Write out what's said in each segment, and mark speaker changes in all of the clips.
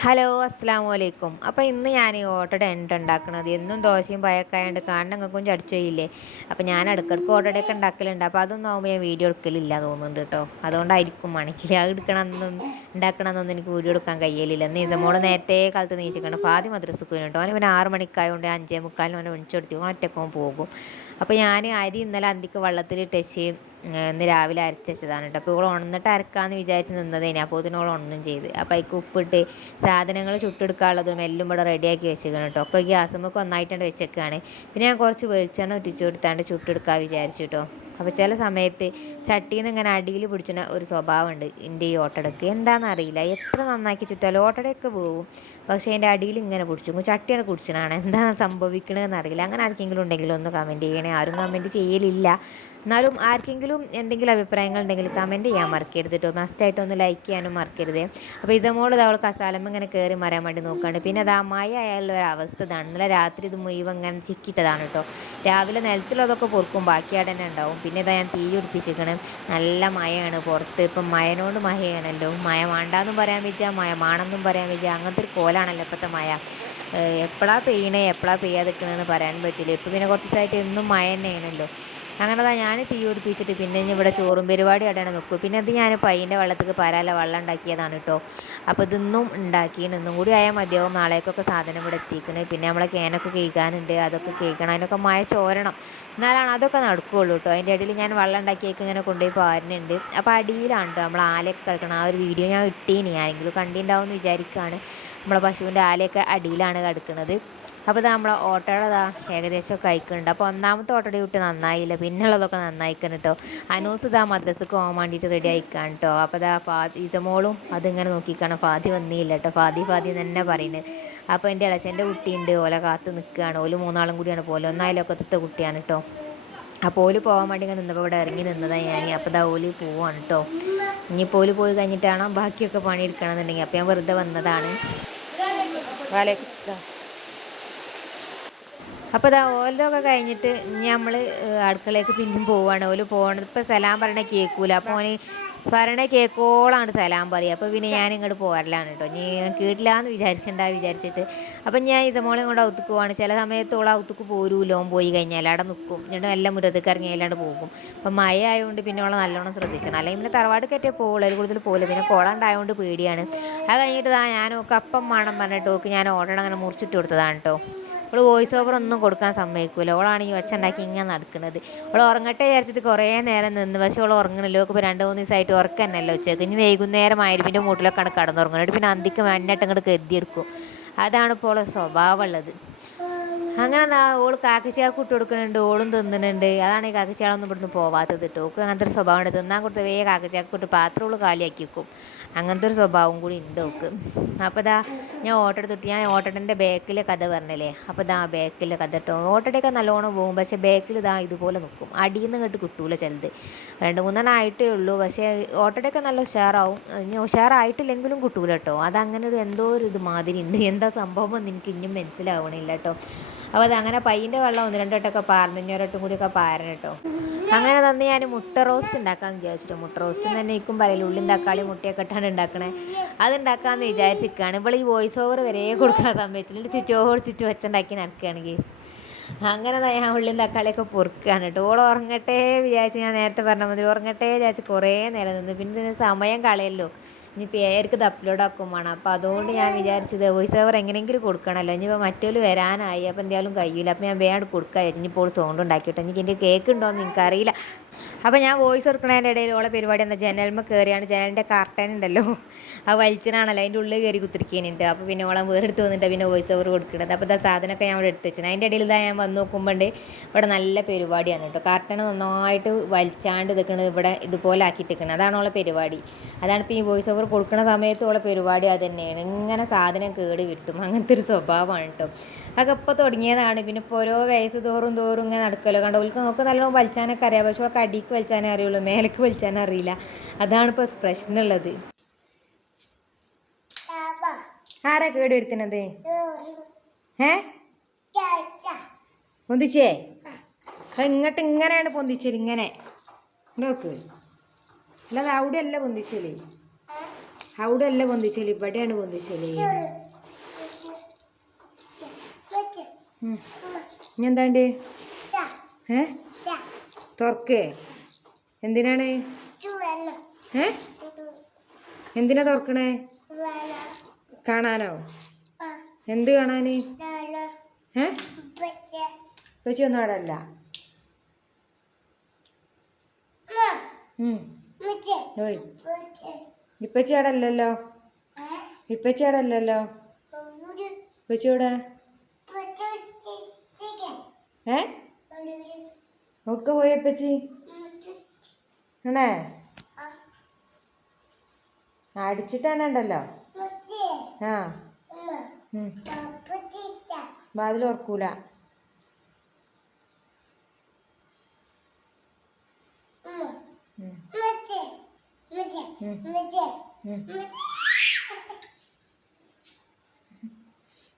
Speaker 1: Hello അസ്സാം വലൈക്കും അപ്പോൾ ഇന്ന് ഞാൻ ഈ ഓട്ടോടെ എണ്ണ ഉണ്ടാക്കുന്നത് എന്നും ദോശയും പയക്കായണ്ട് കാണുന്നങ്ങൾക്കും ചടിച്ചോയില്ലേ അപ്പോൾ ഞാൻ ഇടയ്ക്കിടയ്ക്ക് ഓട്ടയുടെയൊക്കെ ഉണ്ടാക്കലുണ്ട്. അപ്പോൾ അതൊന്നും ആകുമ്പോൾ ഞാൻ വീഡിയോ എടുക്കലില്ല തോന്നുന്നുണ്ട് കേട്ടോ. അതുകൊണ്ടായിരിക്കും മണിക്കിൽ അത് എടുക്കണമെന്നും ഉണ്ടാക്കണമെന്നൊന്നും എനിക്ക് വീഡിയോ എടുക്കാൻ കഴിയലില്ല. നീസമോൾ നേരത്തെ കാലത്ത് നീച്ചിക്കണം. ഫാദി മദ്രസക്ക് കേട്ടോ. അവന് പിന്നെ ആറ് മണിക്കായതുകൊണ്ട് അഞ്ചേ മുക്കാലിന് അവനെ വിളിച്ചു കൊടുത്തു ഒറ്റക്കും പോകും. അപ്പോൾ ഞാൻ അരി ഇന്നലെ അന്തിക്ക് വെള്ളത്തിൽ ടച്ച് ഇന്ന് രാവിലെ അരച്ച് വെച്ചതാണ് കേട്ടോ. അപ്പോൾ ഇവൾ ഉണന്നിട്ട് അരക്കാമെന്ന് വിചാരിച്ച് നിന്നതേനെ. അപ്പോൾ ഇതിനോൾ ഉണന്നും ചെയ്ത്. അപ്പോൾ അതിക്ക് ഉപ്പിട്ട് സാധനങ്ങൾ ചുട്ടെടുക്കാനുള്ളതും എല്ലാം ഇവിടെ റെഡിയാക്കി വെച്ചേക്കണം കേട്ടോ. ഒക്കെ ഗ്യാസുമ്മക്ക് ഒന്നായിട്ടാണ് വെച്ചേക്കാണ്. പിന്നെ ഞാൻ കുറച്ച് വെളിച്ചെണ്ണ ഒറ്റിച്ചു കൊടുത്താണ്ട് ചുട്ടെടുക്കാൻ വിചാരിച്ചു കേട്ടോ. അപ്പോൾ ചില സമയത്ത് ചട്ടിയിൽ നിന്ന് ഇങ്ങനെ അടിയിൽ പിടിച്ചുന്ന ഒരു സ്വഭാവമുണ്ട്. എന്റെ ഈ ഓട്ടടക്ക്. എന്താണെന്നറിയില്ല എത്ര നന്നാക്കി ചുറ്റാലും ഓട്ടടയൊക്കെ പോവും. പക്ഷേ എന്റെ അടിയിൽ ഇങ്ങനെ കുടിച്ചു. ചട്ടിയാണ് കുടിച്ചതാണ്. എന്താണ് സംഭവിക്കണതെന്ന് അറിയില്ല. അങ്ങനെ ആർക്കെങ്കിലും ഉണ്ടെങ്കിൽ ഒന്ന് കമന്റ് ചെയ്യണേ. ആരും കമന്റ് ചെയ്യലില്ല. എന്നാലും ആർക്കെങ്കിലും എന്തെങ്കിലും അഭിപ്രായങ്ങൾ ഉണ്ടെങ്കിൽ കമന്റ് ചെയ്യാൻ മറക്കരുത് കേട്ടോ മസ്റ്റായിട്ട് ഒന്ന് ലൈക്ക് ചെയ്യാനും മറക്കരുത്. അപ്പോൾ ഇതമോൾ ഇത് അവൾ കസാലമ്മ ഇങ്ങനെ കയറി മറിയാൻ വേണ്ടി നോക്കുകയാണ് പിന്നെ അത് ആ മായ അയാളുള്ള ഒരു അവസ്ഥ ഇതാണ്. ഇന്നലെ രാത്രി ഇത് മുഴുവൻ ഇങ്ങനെ ചിക്കിട്ടതാണ് കേട്ടോ രാവിലെ നിലത്തിലുള്ളതൊക്കെ പൊറുക്കും. ബാക്കിയാടെ തന്നെ ഉണ്ടാവും. പിന്നെ ഇതാ ഞാൻ തീ പിടിപ്പിച്ചിരിക്കണം. നല്ല മഴയാണ് പുറത്ത്. ഇപ്പം മഴനോട് മഴയാണല്ലോ. മഴ വേണ്ടാന്നും പറയാൻ വെച്ചാൽ മഴ വേണമെന്നും പറയാൻ വെച്ചാൽ അങ്ങനത്തെ ഒരു കോലാണല്ലോ ഇപ്പോഴത്തെ മഴ. എപ്പോഴാ പെയ്യണേ എപ്പോഴാ പെയ്യാതിരിക്കണമെന്ന് പറയാൻ പറ്റില്ല. ഇപ്പം പിന്നെ കുറച്ച് ദിവസമായിട്ട് എന്നും മഴ തന്നെയാണല്ലോ. അങ്ങനെ അതാ ഞാൻ തീ പിടിപ്പിച്ചിട്ട് പിന്നെ ഇവിടെ ചോറും പരിപാടി അവിടെയാണ് നിൽക്കും പിന്നെ അത് ഞാൻ പയ്യന്റെ വെള്ളത്തിൽ പരാല വെള്ളം ഉണ്ടാക്കിയതാണ് കേട്ടോ അപ്പോൾ ഇതൊന്നും ഉണ്ടാക്കി ഇന്നും കൂടി ആയാൽ മതിയാവും. നാളേക്കൊക്കെ സാധനം ഇവിടെ എത്തിക്കണേ. പിന്നെ നമ്മളെ കേനൊക്കെ കേൾക്കാനുണ്ട് അതൊക്കെ കേൾക്കണം അതിനൊക്കെ മഴ ചോരണം. എന്നാലാണ് അതൊക്കെ നടക്കുകയുള്ളൂ കേട്ടോ അതിന്റെ ഇടയിൽ ഞാൻ വെള്ളം ഉണ്ടാക്കിയൊക്കെ ഇങ്ങനെ കൊണ്ടുപോയി പാരുന്നുണ്ട്. അപ്പോൾ അടിയിലാണ് കേട്ടോ നമ്മൾ ആലയൊക്കെ കിടക്കണം ആ ഒരു വീഡിയോ ഞാൻ ഇട്ടീനി. ആരെങ്കിലും കണ്ടിട്ടുണ്ടാവും എന്ന് വിചാരിക്കുകയാണ് നമ്മളെ പശുവിന്റെ ആലയൊക്കെ അടിയിലാണ് കിടക്കുന്നത്. അപ്പോൾ ഇത് നമ്മളെ ഓട്ടോയുടെ ഏകദേശം കഴിക്കുന്നുണ്ട് അപ്പോൾ ഒന്നാമത്തെ ഓട്ടോയുടെ വിട്ട് നന്നായില്ല. പിന്നുള്ളതൊക്കെ നന്നായിക്കണം കേട്ടോ. അനൂസ് ഇതാ മദ്രസക്ക് പോകാൻ വേണ്ടിയിട്ട് റെഡി ആയിക്കാണ് കേട്ടോ. അപ്പോൾ ഇതാ ഫാദി ഇസമോളും അതിങ്ങനെ നോക്കിക്കാണ്. ഫാദി വന്നില്ല കേട്ടോ. ഫാദി ഫാദി തന്നെ പറയുന്നത്. അപ്പോൾ എന്റെ ഇളച്ചന്റെ കുട്ടിയുണ്ട്. ഓല കാത്ത് നിൽക്കുകയാണ്. ഓൽ മൂന്നാളും കൂടിയാണ്. പോലെ ഒന്നായാലൊക്കത്തെ കുട്ടിയാണ് കേട്ടോ. അപ്പോൾ ഓൽ പോകാൻ വേണ്ടി ഇങ്ങനെ നിന്നപ്പോൾ ഇവിടെ ഇറങ്ങി നിന്നതാണ് ഞാൻ അപ്പോൾ ഇതാ ഓൽ പോവാണ് കേട്ടോ ഇനിയിപ്പോൾ ഓൽ പോയി കഴിഞ്ഞിട്ടാണോ ബാക്കിയൊക്കെ പണി എടുക്കണമെന്നുണ്ടെങ്കിൽ അപ്പോൾ ഞാൻ വെറുതെ വന്നതാണ്. അപ്പോൾ ഇതാ ഓലതൊക്കെ കഴിഞ്ഞിട്ട് ഇനി നമ്മൾ അടുക്കളയ്ക്ക് പിന്നെയും പോവുകയാണ് ഓൽ പോകണത് ഇപ്പോൾ സലാം പറഞ്ഞാൽ കേൾക്കൂല അപ്പോൾ ഓന് പറയണ കേക്കോളാണ് സലാം പറയുക. അപ്പോൾ പിന്നെ ഞാൻ ഇങ്ങോട്ട് പോരലാണ് കേട്ടോ നീ കേട്ടില്ല എന്ന് വിചാരിക്കണ്ട വിചാരിച്ചിട്ട്. അപ്പം ഞാൻ ഇസമോളെ കൊണ്ട് ഔത്തുക്ക് പോവാണ് ചില സമയത്ത് ഓൾ ഔത്തുക്ക് പോരൂല്ലോ പോയി കഴിഞ്ഞാൽ അവിടെ നിൽക്കും എന്നിട്ട് എല്ലാം മുരത്തേക്ക് ഇറങ്ങി അല്ലാണ്ട് പോകും. അപ്പം മഴ ആയതുകൊണ്ട് പിന്നെ ഓളെ നല്ലോണം ശ്രദ്ധിച്ചാണ്. അല്ലെങ്കിൽ പിന്നെ തറവാട് കയറ്റേ പോകുള്ളൂ അതിൽ കൂടുതൽ പോകില്ല പിന്നെ കോളണ്ടായതുകൊണ്ട് പേടിയാണ്. അത് കഴിഞ്ഞിട്ട് ഞാൻ ഓക്ക് അപ്പം വേണം പറഞ്ഞിട്ട് ഓക്ക് ഞാൻ ഓടണം അങ്ങനെ മുറിച്ചിട്ട് കൊടുത്തതാണ് കേട്ടോ അവൾ വോയിസ് ഓവർ ഒന്നും കൊടുക്കാൻ സമ്മതിക്കൂല. ഓളാണെങ്കിൽ ഒച്ച ഉണ്ടാക്കി ഇങ്ങനെ നടക്കുന്നത് അവൾ ഉറങ്ങട്ടെ വിചാരിച്ചിട്ട് കുറേ നേരം നിന്ന്. പക്ഷേ അവൾ ഉറങ്ങണില്ല. ഇപ്പോൾ രണ്ട് മൂന്ന് ദിവസമായിട്ട് ഉറക്കന്നല്ലോ ഉച്ചയ്ക്ക്. ഇനി വൈകുന്നേരം ആയിരിപ്പിന്റെ മൂട്ടിലൊക്കെയാണ് കടന്നുറങ്ങുന്നത് പിന്നെ അന്തിക്ക് വേണ്ടിയിട്ട് അങ്ങോട്ട് കരുതിയെടുക്കും. അതാണ് ഇപ്പോൾ അവളെ സ്വഭാവമുള്ളത്. അങ്ങനെ ഓൾ കാക്കച്ചിയാൾക്ക് ഇട്ട് കൊടുക്കുന്നുണ്ട് ഓളും തിന്നുന്നുണ്ട് അതാണ് ഈ കാക്കച്ചിയാളൊന്നും ഇവിടുന്ന് പോവാത്തത് കേട്ടോ. ഓക്ക് അങ്ങനത്തെ ഒരു സ്വഭാവം ഉണ്ട്. തിന്നാൻ കൊടുത്ത് വേ കാക്കച്ചിയാൾക്ക് ഇട്ട് പാത്രം ഓൾ കാലിയാക്കി വെക്കും. അങ്ങനത്തെ ഒരു സ്വഭാവം കൂടി ഉണ്ട് ഓക്ക് അപ്പോൾ ഇതാ ഞാൻ ഓട്ടോ എടുത്തിട്ട് ഞാൻ ഓട്ടോടെ ബാക്കിലെ കഥ പറഞ്ഞല്ലേ? അപ്പോൾ ഇതാ ബാക്കിലെ കഥ കേട്ടോ. ഓട്ടോടെയൊക്കെ നല്ലോണം പോകും. പക്ഷേ ബാക്കിൽ ഇതാ ഇതുപോലെ നിൽക്കും. അടിയിൽ നിന്ന് കേട്ട് കിട്ടൂല ചിലത്. രണ്ട് മൂന്നെണ്ണം ആയിട്ടേ ഉള്ളൂ. പക്ഷേ ഓട്ടോടെയൊക്കെ നല്ല ഉഷാറാവും. ഇനി ഉഷാറായിട്ടില്ലെങ്കിലും കിട്ടൂല കേട്ടോ. അതങ്ങനെ ഒരു എന്തോ ഒരു ഇത് മാതിരി ഉണ്ട്. എന്താ സംഭവം എന്ന് എനിക്ക് ഇനിയും മനസ്സിലാവണില്ല കേട്ടോ. അപ്പോൾ അത് അങ്ങനെ പയ്യന്റെ വെള്ളം ഒന്ന് രണ്ടോട്ടൊക്കെ പാർന്ന് ഇനി ഒരട്ടും കൂടിയൊക്കെ പാരണം കേട്ടോ. അങ്ങനെ തന്നെ ഞാൻ മുട്ട റോസ്റ്റ് ഉണ്ടാക്കാമെന്ന് വിചാരിച്ചിട്ട് മുട്ട റോസ്റ്റ് തന്നെ ഇക്കും പറയില്ല ഉള്ളിയും തക്കാളി മുട്ടയൊക്കെ ഇട്ടാണ് ഉണ്ടാക്കണേ. അത് വിചാരിച്ചിരിക്കുകയാണ് ഇപ്പോൾ ഈ വോയിസ് ഓവർ വരെ കൊടുക്കാൻ സമ്മതിച്ചിട്ടുണ്ട് ചുറ്റോട് ചുറ്റും വെച്ചുണ്ടാക്കി നടക്കുകയാണ് കേസ് അങ്ങനെ ഞാൻ ഉള്ളിയും തക്കാളിയൊക്കെ പൊറുക്കുകയാണ് കേട്ടോ. ഓൾ ഉറങ്ങട്ടെ വിചാരിച്ച് ഞാൻ നേരത്തെ പറഞ്ഞ മതി ഉറങ്ങട്ടെ വിചാരിച്ച് കുറേ നേരം നിന്ന്. പിന്നെ സമയം കളയല്ലോ. ഇനി പേർക്ക് ഇത് അപ്ലോഡ് ആക്കും വേണം. അപ്പോൾ അതുകൊണ്ട് ഞാൻ വിചാരിച്ചത് വോയിസ് ഓവർ എങ്ങനെയെങ്കിലും കൊടുക്കണമല്ലോ ഇനിയിപ്പോൾ മറ്റൊരു വരാനായി. അപ്പോൾ എന്തായാലും കഴിയില്ല അപ്പോൾ ഞാൻ വേണ്ട കൊടുക്കാം ഇനിയിപ്പോൾ സൗണ്ട് ഉണ്ടാക്കിയിട്ട്. എനിക്ക് എന്റെ കേക്ക് ഉണ്ടോയെന്ന് എനിക്കറിയില്ല. അപ്പോൾ ഞാൻ വോയിസ് കൊടുക്കണതിന്റെ ഇടയിൽ ഓളെ പരിപാടി എന്താ? ജനൽമ കയറിയാണ് ജനലിന്റെ കാർട്ടൻ ഉണ്ടല്ലോ. ആ വലിച്ചനാണല്ലോ. അതിന്റെ ഉള്ളിൽ കയറി കുത്തിരിക്കുന്നുണ്ട് അപ്പോൾ പിന്നെ ഓളെ വേറെടുത്ത് വന്നിട്ട് പിന്നെ വോയിസ് ഓവർ കൊടുക്കുന്നത് അപ്പോൾ ഇതാ സാധനമൊക്കെ ഞാൻ ഇവിടെ എടുത്ത് വെച്ചത് അതിന്റെ ഇടയിൽ ഇതാ ഞാൻ വന്ന് നോക്കുമ്പോണ്ട് ഇവിടെ നല്ല പരിപാടിയാണ് കേട്ടോ. കാർട്ടൺ നന്നായിട്ട് വലിച്ചാണ്ട് നിൽക്കുന്നത് ഇവിടെ ഇതുപോലെ ആക്കിയിട്ടിരിക്കുന്നത് അതാണ് ഓളെ പരിപാടി. അതാണ് ഇപ്പോൾ ഈ വോയിസ് ഓവർ കൊടുക്കുന്ന സമയത്ത് ഉള്ള പരിപാടി അത് തന്നെയാണ്. ഇങ്ങനെ സാധനം കേടി വരുത്തും. അങ്ങനത്തെ ഒരു സ്വഭാവമാണ് കേട്ടോ. അതൊക്കെ ഇപ്പോൾ തുടങ്ങിയതാണ്. പിന്നെ ഇപ്പോൾ ഓരോ വയസ്സ് തോറും തോറും ഇങ്ങനെ നടക്കുമല്ലോ കണ്ടോ? ഓൾക്ക് നോക്ക് നല്ലോണം വലിച്ചാനൊക്കെ അറിയാം. പക്ഷേ അവൾക്ക് അടിക്ക് വലിച്ചാനേ അറിയുള്ളൂ. മേലേക്ക് വലിച്ചാനേ അറിയില്ല. അതാണ് ഇപ്പോൾ പ്രശ്നമുള്ളത്. ആരാ കേട് വരുത്തുന്നത്? പൊന്തിച്ചേ? ഇങ്ങോട്ട് ഇങ്ങനെയാണ് പൊന്തിച്ചത് ഇങ്ങനെ. നോക്ക്. അല്ലാതെ അവിടെ അല്ല പൊന്തിച്ചൽ. അവിടെ അല്ല പൊന്തിച്ചൽ ഇവിടെയാണ് പൊന്തിച്ചൽ. ഇനി എന്താണ്ട്? ഏ? തുറക്കേ. എന്തിനാണ്? ഏ? എന്തിനാ തുറക്കണേ? കാണാനോ? എന്ത് കാണാന്? ഏ? ഒന്നും അവിടെ അല്ല ഇപ്പച്ചി അവിടെ അല്ലല്ലോ ഇപ്പച്ചി അവിടെ അല്ലല്ലോ ഏ? ഒക്കെ പോയി ഇപ്പച്ചി? ആണേ അടിച്ചിട്ട് തന്നെ ആ. വാതിൽ ഓർക്കൂല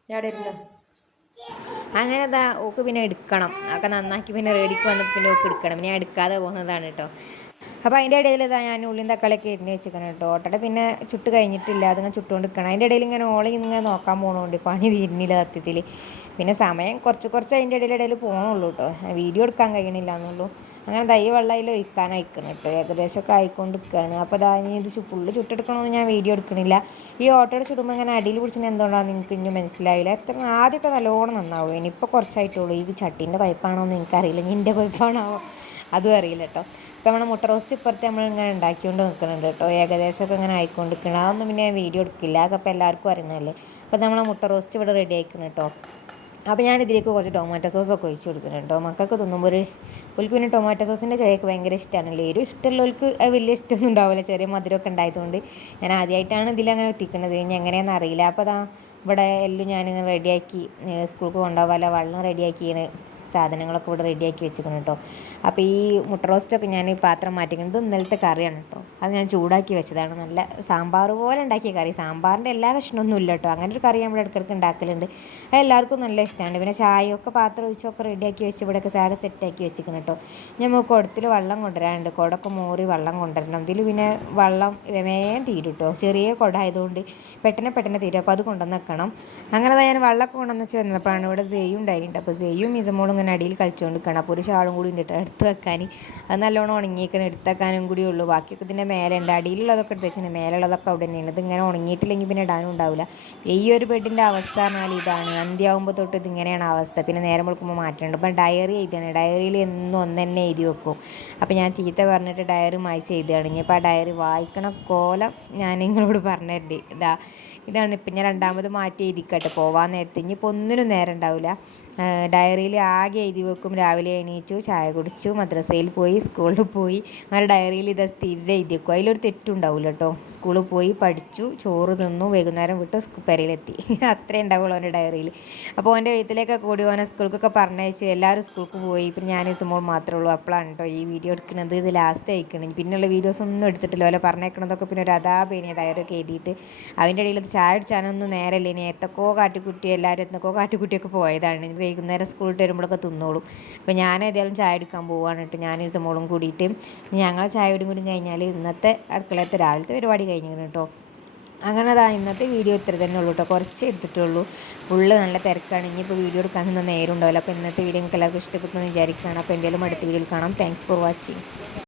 Speaker 1: ഇരുന്നോ അങ്ങനെ അതാ ഓക്ക് പിന്നെ എടുക്കണം ഒക്കെ നന്നാക്കി പിന്നെ റെഡിക്ക് വന്നപ്പോൾ പിന്നെ ഓക്ക് എടുക്കണം പിന്നെ എടുക്കാതെ പോകുന്നതാണ് കേട്ടോ അപ്പോൾ അതിന്റെ ഇടയിൽ ഇതാ ഞാൻ ഉള്ളിയും തക്കാളിയൊക്കെ എരിഞ്ഞ് വെച്ചിരിക്കണം കേട്ടോ. ഓട്ടട പിന്നെ ചുട്ട് കഴിഞ്ഞിട്ടില്ല അതിങ്ങനെ ചുട്ടുകൊണ്ട് നിൽക്കണം അതിന്റെ ഇടയിൽ ഇങ്ങനെ ഓളി ഇങ്ങനെ നോക്കാൻ പോകണോണ്ട് പണി തീരുന്നില്ല സത്യത്തിൽ പിന്നെ സമയം കുറച്ച് കുറച്ച് അതിന്റെ ഇടയിൽ ഇടയിൽ പോകണുള്ളൂ കേട്ടോ. വീഡിയോ എടുക്കാൻ കഴിയണില്ല എന്നുള്ളൂ. അങ്ങനെ ദൈ വെള്ളയിൽ ഒഴിക്കാൻ അയക്കണം കേട്ടോ. ഏകദേശമൊക്കെ ആയിക്കൊണ്ട് നിൽക്കുകയാണ് അപ്പോൾ ദാ ഇനി ഇത് ഫുള്ള് ചുട്ടെടുക്കണമെന്ന് ഞാൻ വീഡിയോ എടുക്കണില്ല. ഈ ഓട്ടോയുടെ ചുടുമ്പോൾ ഇങ്ങനെ അടിയിൽ പിടിച്ചിട്ട് എന്തുകൊണ്ടാണെന്ന് നിങ്ങൾക്ക് ഇനി മനസ്സിലായില്ല? എത്ര ആദ്യമൊക്കെ നല്ലോണം നന്നാവും. ഇനിയിപ്പോൾ കുറച്ചായിട്ടുള്ളൂ ഈ ചട്ടീന്റെ പൈപ്പാണോ എന്ന് എനിക്കറിയില്ല. ഇനി എന്റെ പൈപ്പാണോ അതും അറിയില്ല കേട്ടോ. നമ്മൾ മുട്ട റോസ്റ്റ് ഇപ്പുറത്ത് നമ്മൾ ഇങ്ങനെ ഉണ്ടാക്കിക്കൊണ്ട് നിൽക്കുന്നുണ്ട് കേട്ടോ. ഏകദേശമൊക്കെ ഇങ്ങനെ ആയിക്കൊണ്ട് നിൽക്കണം അതൊന്നും പിന്നെ ഞാൻ വീഡിയോ എടുക്കില്ല. അതൊക്കെ ഇപ്പോൾ എല്ലാവർക്കും അറിയുന്നതല്ലേ? അപ്പോൾ നമ്മളെ മുട്ട റോസ്റ്റ് ഇവിടെ റെഡി ആയിക്കണം കേട്ടോ. അപ്പോൾ ഞാൻ ഇതിലേക്ക് കുറച്ച് ടൊമാറ്റോ ഒക്കെ ഒഴിച്ച് കൊടുക്കുന്നുണ്ട് കേട്ടോ. മക്കൾക്ക് തിന്നുമ്പോൾ ഒരു ഓൽക്ക് പിന്നെ ടൊമാറ്റോ സോസിന്റെ ചുവയൊക്കെ ഭയങ്കര ഇഷ്ടമാണല്ലോ എരിവ് ഇഷ്ടമുള്ളവർക്ക് ഒലിക്ക് വലിയ ഇഷ്ടമൊന്നും ഉണ്ടാവില്ല. ചെറിയ മധുരമൊക്കെ ഉണ്ടായതുകൊണ്ട് ഞാൻ ആദ്യമായിട്ടാണ് ഇതിലങ്ങനെ ഒട്ടിക്കുന്നത് ഇനി എങ്ങനെയാണെന്ന് അറിയില്ല. അപ്പോൾ അതാ ഇവിടെ എല്ലാം ഞാനിങ്ങനെ റെഡിയാക്കി സ്കൂൾക്ക് കൊണ്ടുപോകാനുള്ള വെള്ളം റെഡിയാക്കിയാണ് സാധനങ്ങളൊക്കെ ഇവിടെ റെഡിയാക്കി വെച്ചിരിക്കണം കേട്ടോ. അപ്പോൾ ഈ മുട്ട റോസ്റ്റൊക്കെ ഞാൻ പാത്രം മാറ്റിക്കുന്നത് ഇന്നലത്തെ കറിയാണ് കേട്ടോ. അത് ഞാൻ ചൂടാക്കി വെച്ചതാണ്. നല്ല സാമ്പാർ പോലെ ഉണ്ടാക്കിയ കറി. സാമ്പാറിന്റെ എല്ലാ കഷ്ണമൊന്നും ഇല്ല കേട്ടോ. അങ്ങനെ ഒരു കറി നമ്മൾ ഇടയ്ക്കിടയ്ക്ക് ഉണ്ടാക്കലുണ്ട്. അത് എല്ലാവർക്കും നല്ല ഇഷ്ടമാണ്. പിന്നെ ചായയൊക്കെ പാത്രം ഒഴിച്ചൊക്കെ റെഡിയാക്കി വെച്ച് ഇവിടെയൊക്കെ സാഗ സെറ്റാക്കി വെച്ചിരിക്കണം കേട്ടോ. ഞാൻ കുടത്തിൽ വെള്ളം കൊണ്ടുവരാനുണ്ട്. കുടമൊക്കെ മോറി വെള്ളം കൊണ്ടുവരണം. ഇതിൽ പിന്നെ വെള്ളം വേഗം തീരും കേട്ടോ. ചെറിയ കുട ആയതുകൊണ്ട് പെട്ടെന്ന് പെട്ടെന്ന് തീരും. അപ്പോൾ അത് കൊണ്ടുവന്ന് വെക്കണം. അങ്ങനെ ഞാൻ വെള്ളമൊക്കെ കൊണ്ടുവന്ന് വെച്ച് വന്നപ്പോഴാണ് ഇവിടെ ജെയ്യും ഉണ്ടായിട്ടുണ്ട്. അപ്പോൾ ജെയ്യും മിസമോളും ഇങ്ങനെ അടിയിൽ കളിച്ചുകൊണ്ട് നിൽക്കണം അപ്പോൾ ഒരു ഷാളും കൂടി ഉണ്ട് കേട്ടോ എടുത്ത് വെക്കാൻ. അത് നല്ലോണം ഉണങ്ങിയിരിക്കണം എടുത്ത് വെക്കാനും കൂടി ഉള്ളൂ. ബാക്കിയൊക്കെ ഇതിന്റെ മേലെ ഉണ്ട് അടിയിലുള്ളതൊക്കെ എടുത്ത് വെച്ചാൽ മേലുള്ളതൊക്കെ അവിടെ തന്നെയാണ്. ഇത് ഇങ്ങനെ ഉണങ്ങിയിട്ടില്ലെങ്കിൽ പിന്നെ ഇടാനും ഉണ്ടാവില്ല. ഈ ഒരു ബെഡിന്റെ അവസ്ഥ പറഞ്ഞാൽ ഇതാണ്. അന്ത്യാവുമ്പോൾ തൊട്ട് ഇതിങ്ങനെയാണ് അവസ്ഥ. പിന്നെ നേരം വെളുക്കുമ്പോൾ മാറ്റുന്നുണ്ട് ഇപ്പം ഡയറി എഴുതിയാണ്. ഡയറിയിൽ എന്നും ഒന്ന് തന്നെ എഴുതി വെക്കും. അപ്പോൾ ഞാൻ ചീത്ത പറഞ്ഞിട്ട് ഡയറി മായ്ച്ച് എഴുതുകയാണ്. ഇനിയിപ്പോൾ ആ ഡയറി വായിക്കണ കോലം ഞാൻ നിങ്ങളോട് പറഞ്ഞിട്ടുണ്ട് ഇതാ ഇതാണ്. ഇപ്പം ഞാൻ രണ്ടാമത് മാറ്റി എഴുതിക്കട്ടെ. പോവാൻ നേരത്തെ. ഇനിയിപ്പോൾ ഒന്നിനും നേരം ഉണ്ടാവില്ല. ഡയറിയിൽ ആകെ എഴുതി വെക്കും. രാവിലെ എണീറ്റു ചായ കുടിച്ചു മദ്രസയിൽ പോയി സ്കൂളിൽ പോയി. മറ്റേ ഡയറിയിൽ ഇത് സ്ഥിരം എഴുതി വെക്കും. അതിലൊരു തെറ്റുണ്ടാവില്ല കേട്ടോ. സ്കൂളിൽ പോയി പഠിച്ചു ചോറ് തിന്നു വൈകുന്നേരം വിട്ടു പെരയിലെത്തി. അത്രേ ഉണ്ടാവുള്ളൂ അവന്റെ ഡയറിയിൽ. അപ്പോൾ അവന്റെ വീട്ടിലേക്കൊക്കെ കൂടി ഓനെ സ്കൂൾക്കൊക്കെ പറഞ്ഞയച്ച് എല്ലാവരും സ്കൂൾക്ക് പോയി. ഇപ്പം ഞാൻ എത്തുമ്പോൾ മാത്രമേ ഉള്ളൂ. അപ്പോഴാണ് കേട്ടോ ഈ വീഡിയോ എടുക്കുന്നത്. ഇത് ലാസ്റ്റ് അയക്കണം പിന്നെയുള്ള വീഡിയോസ് ഒന്നും എടുത്തിട്ടില്ല. ഓലെ പറഞ്ഞേക്കണതൊക്കെ പിന്നെ ഒരു അതാപേനിയ ഡയറി ഒക്കെ എഴുതിയിട്ട്. അതിന്റെ ഇടയിൽ ചായ അടിച്ചാനൊന്നും നേരല്ലേ ഇനി എത്തക്കോ കാട്ടിക്കുട്ടി എല്ലാവരും എത്തക്കോ കാട്ടിക്കുട്ടിയൊക്കെ പോയതാണ്. ഇനി സ്കൂൾ വിട്ട് വരുമ്പോഴൊക്കെ തിന്നോളും. അപ്പോൾ ഞാൻ ഏതായാലും ചായ എടുക്കാൻ പോവുകയാണ് കേട്ടോ ഞാൻ സമോളും കൂടിയിട്ട്. ഞങ്ങൾ ചായ കുടിയും കൂടി കഴിഞ്ഞാൽ ഇന്നത്തെ അടുക്കളത്തെ രാവിലത്തെ പരിപാടി കഴിഞ്ഞു കേട്ടോ അങ്ങനെ അതാ ഇന്നത്തെ വീഡിയോ ഇത്ര തന്നെ ഉള്ളൂ കേട്ടോ കുറച്ച് എടുത്തിട്ടുള്ളൂ. ഫുള്ള് നല്ല തിരക്കാണ്. ഇനിയിപ്പോൾ വീഡിയോ എടുക്കാനൊന്നും നേരം ഉണ്ടാവില്ല. അപ്പോൾ ഇന്നത്തെ വീഡിയോ നിങ്ങൾക്ക് എല്ലാവർക്കും ഇഷ്ടപ്പെട്ടെന്ന് വിചാരിക്കുകയാണ്. അപ്പോൾ എന്തെങ്കിലും അടുത്ത വീഡിയോയിൽ കാണാം. Thanks for watching